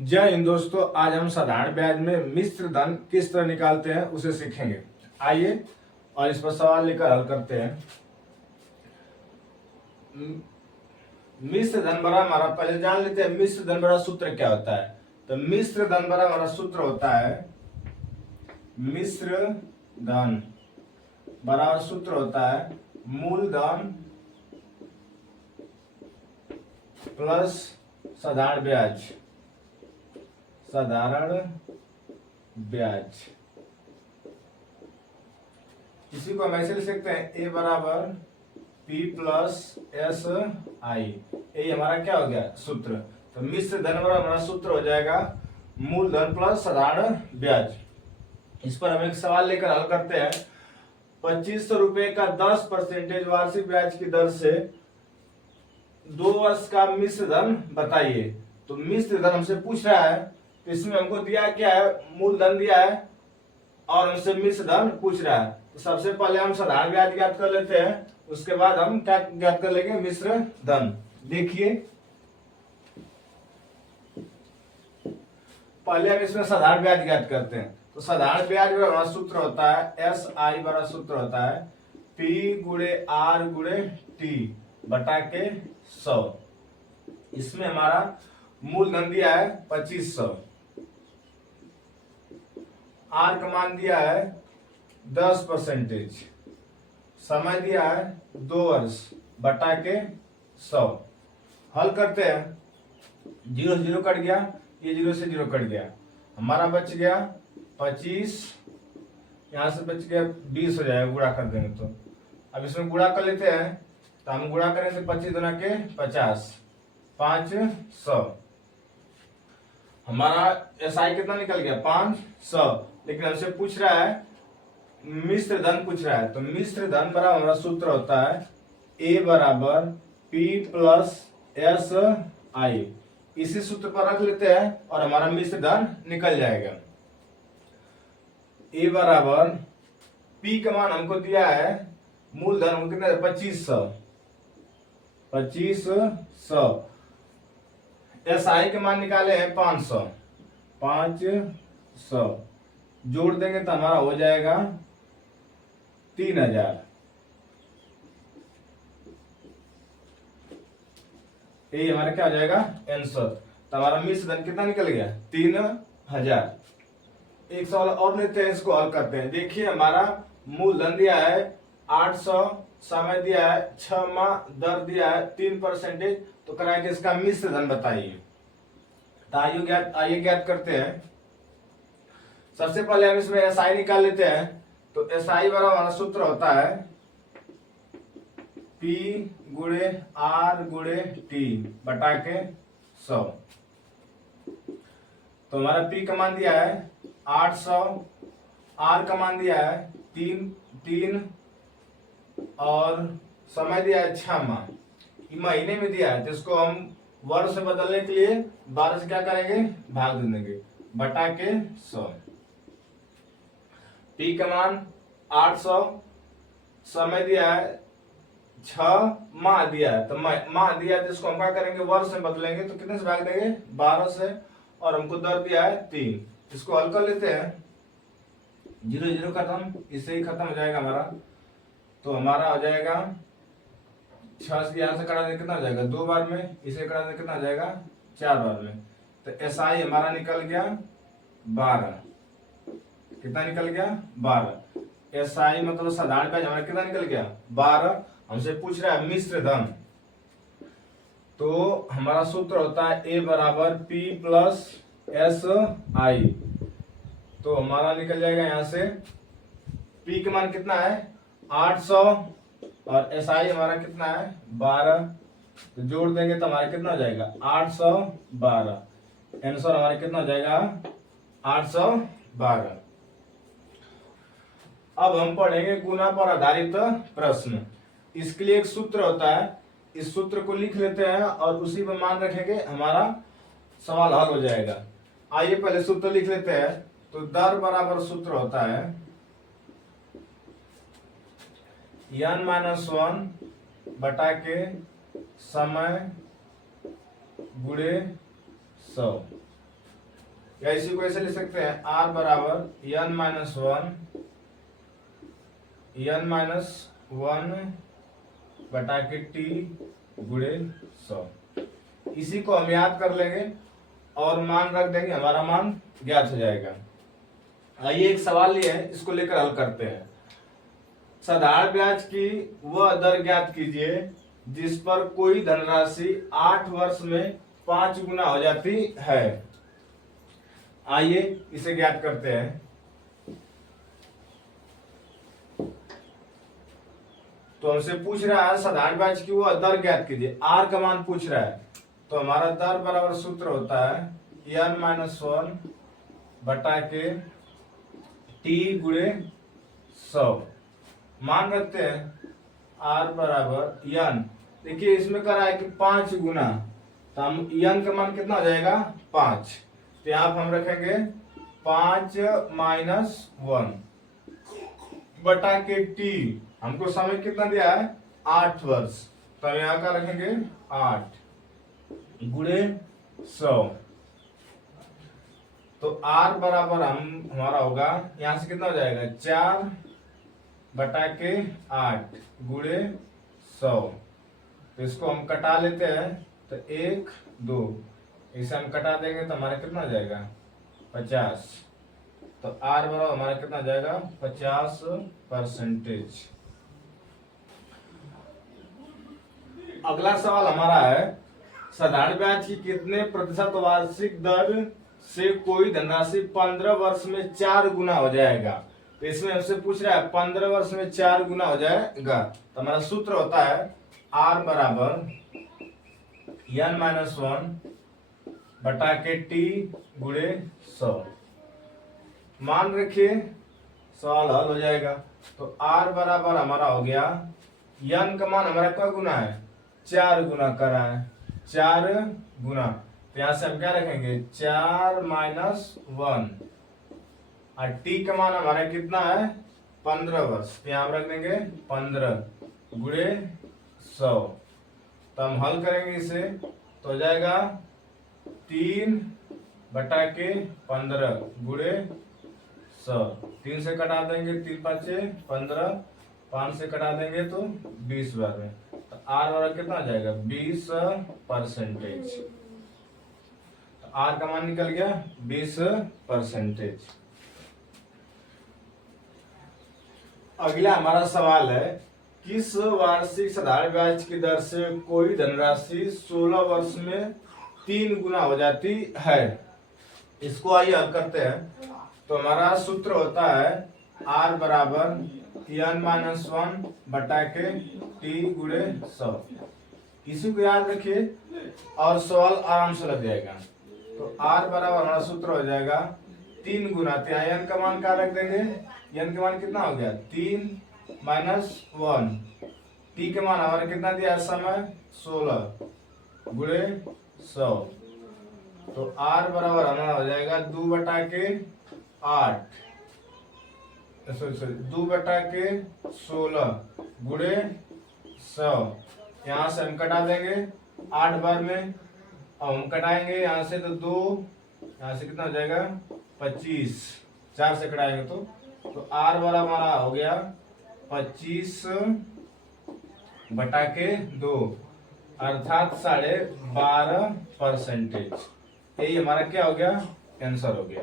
जय हिंद दोस्तों, आज हम साधारण ब्याज में मिश्र धन किस तरह निकालते हैं उसे सीखेंगे। आइए और इस पर सवाल लेकर हल करते हैं। मिश्र धन बड़ा हमारा पहले जान लेते हैं मिश्र धन बड़ा सूत्र क्या होता है। तो मिश्र धन बड़ा हमारा सूत्र होता है, मिश्र धन बराबर सूत्र होता है मूलधन प्लस साधारण ब्याज। साधारण ब्याज इसी को हम ऐसे लिख सकते हैं, ए बराबर पी प्लस एस आई। ये हमारा क्या हो गया सूत्र। तो मिश्र धन बराबर हमारा सूत्र हो जाएगा मूलधन प्लस साधारण ब्याज। इस पर हम एक सवाल लेकर हल करते हैं। 2500 रुपए का 10% वार्षिक ब्याज की दर से 2 वर्ष का मिश्र धन बताइए। तो मिश्र धन हमसे पूछ रहा है, तो इसमें हमको दिया क्या है, मूलधन दिया है और हमसे मिश्र धन पूछ रहा है। तो सबसे पहले हम साधारण ब्याज ज्ञात कर लेते हैं, उसके बाद हम क्या ज्ञात कर लेंगे, मिश्र धन। देखिए पहले हम इसमें साधारण ब्याज ज्ञात करते हैं। तो साधारण ब्याज बड़ा सूत्र होता है एस आई बड़ा सूत्र होता है पी गुणे आर गुणे टी बटा के 100। इसमें हमारा मूलधन दिया है 2500, आर का मान दिया है 10%, समय दिया है 2 वर्ष बटा के 100। हल करते हैं, 0 से 0 कट गया, ये 0 से 0 कट गया, हमारा बच गया 25, यहां से बच गया 20 हो जाएगा, गुणा कर देंगे तो। अब इसमें गुणा कर लेते हैं, तो हम गुणा करें तो 25 दुना के 50, 500। हमारा एसआई कितना निकल गया 500। लेकिन हमसे पूछ रहा है मिश्र धन पूछ रहा है। तो मिश्र धन बराबर हमारा सूत्र होता है ए बराबर पी प्लस एस आई। इसी सूत्र पर रख लेते हैं और हमारा मिश्र धन निकल जाएगा। ए बराबर पी का मान हमको दिया है, मूलधन हमको कितना है 2500। एस आई के मान निकाले हैं 500। जोड़ देंगे तो हमारा हो जाएगा 3000। ये हमारा क्या हो जाएगा आंसर। तो हमारा मिश्र धन कितना निकल गया 3000। एक सवाल और लेते हैं, इसको हल करते हैं। देखिए हमारा मूलधन दिया है 800, समय दिया है 6 माह, दर दिया है 3%। तो कराएंगे इसका मिश्र धन बताइए। तो आइए ज्ञात करते हैं। सबसे पहले हम इसमें एसआई निकाल लेते हैं। तो एसआई बराबर हमारा सूत्र होता है पी गुणे आर गुणे टी बटा के 100। तो हमारा पी का मान दिया है 800, आर का मान दिया है 3 और समय दिया है 6 माह, महीने में दिया है। तो इसको हम वर्ष से बदलने के लिए 12 से क्या करेंगे, भाग दे देंगे बटा के 100। पी का मान 800, समय दिया है 6 माह दिया है। तो माह दिया है, तो इसको हम क्या करेंगे, वर्ष में बदलेंगे। तो कितने से भाग देंगे 12 से, और हमको दर दिया है 3। इसको हल कर लेते हैं, 0 0 खत्म, इससे ही खत्म हो जाएगा हमारा। तो हमारा हो जाएगा 6 से यहां से कटा दें कितना हो जाएगा 2 बार में, इसे कटा दें कितना हो जाएगा 4 बार में। तो एसआई हमारा निकल गया 12। कितना निकल गया 12। एसआई मतलब साधारण ब्याज हमारा कितना निकल गया 12। हमसे पूछ रहा है मिश्र धन, तो हमारा सूत्र होता है ए बराबर पी प्लस एस आई। तो हमारा निकल जाएगा यहां से पी का मान कितना है 800 और एसआई हमारा कितना है 12। तो जोड़ देंगे तो हमारा कितना हो जाएगा 812। आंसर हमारा कितना हो जाएगा 812। अब हम पढ़ेंगे गुना पर आधारित प्रश्न। इसके लिए एक सूत्र होता है, इस सूत्र को लिख लेते हैं और उसी पर मान रखेंगे, हमारा सवाल हल हो जाएगा। आइए पहले सूत्र लिख लेते हैं। तो दर बराबर सूत्र होता है n-1 बटा के समय गुणे 100। या इसी को ऐसे लिख सकते हैं r बराबर n-1 बटा के t गुणे 100। इसी को हम याद कर लेंगे और मान रख देंगे, हमारा मान ज्ञात हो जाएगा। आइए एक सवाल ये है, इसको लेकर हल करते हैं। साधारण ब्याज की वह दर ज्ञात कीजिए जिस पर कोई धनराशि 8 वर्ष में 5 गुना हो जाती है। आइए इसे ज्ञात करते हैं। तो हमसे पूछ रहा है साधारण ब्याज की वह दर ज्ञात कीजिए, आर का मान पूछ रहा है। तो हमारा दर बराबर सूत्र होता है n-1 बटा के t गुणे 100। मान रखते हैं r बराबर n, देखिए इसमें करा है कि 5 गुना, तो हम n का मान कितना हो जाएगा 5, तो यहाँ पर हम रखेंगे 5 - 1 बटा के t, हमको समय कितना दिया है 8 वर्ष, तो हम यहाँ का रखेंगे 8 गुणे 100। तो r बराबर हमारा होगा, यहां से कितना हो जाएगा 4 बटा के 8 गुणे 100। तो इसको हम कटा लेते हैं, तो 1 2 इसे हम कटा देंगे तो हमारा कितना हो जाएगा 50। तो r बराबर हमारा कितना हो जाएगा 50%। अगला सवाल हमारा है साधारण ब्याज की कितने प्रतिशत वार्षिक दर से कोई धनराशि 15 वर्ष में 4 गुना हो जाएगा। तो इसमें हमसे पूछ रहा है 15 वर्ष में 4 गुना हो जाएगा। तो हमारा सूत्र होता है r बराबर n-1 बटा के t गुणे 100। मान रखिए सवाल हल हो जाएगा। तो r बराबर हमारा हो गया, n का मान हमारा क्या गुना है 4 गुना करा है, 4 गुना, तो यहां से हम क्या रखेंगे 4 - 1 और t का मान हमारा कितना है 15 वर्ष, तो यहां हम रख देंगे 15 गुणे 100। तो हम हल करेंगे इसे, तो हो जाएगा 3 बटा के 15 गुणे 100। 3 से कटा देंगे, 3 5 15, 5 से कटा देंगे तो 20 बार में, तो r वाला कितना आ जाएगा 20%। तो r का मान निकल गया 20%। अगला हमारा सवाल है किस वार्षिक साधारण ब्याज की दर से कोई धनराशि 16 वर्ष में 3 गुना हो जाती है। इसको आइए हल करते हैं। तो हमारा सूत्र होता है r बराबर n-1 बटा के t गुणे 100। इसी को याद रखिए और सवाल आराम से लग जाएगा। तो r बराबर हमारा सूत्र हो जाएगा 3 गुना, तो यहाँ n का मान क्या रख देंगे, n का मान कितना हो गया 3 - 1, t के मान हमारा कितना दिया समय 16 गुणे 100। तो r बराबर हमारा हो जाएगा 2 बटा के 8, सॉरी 2 बटा के 16 गुणे 100। यहाँ से हम कटा देंगे 8 बार में, अब हम कटाएंगे यहाँ से तो 2, यहाँ से कितना हो जाएगा 25, 4 से कटाएंगे तो r बराबर हमारा हो गया 25 बटा के 2 अर्थात 12.5%। यही हमारा क्या हो गया आंसर हो गया।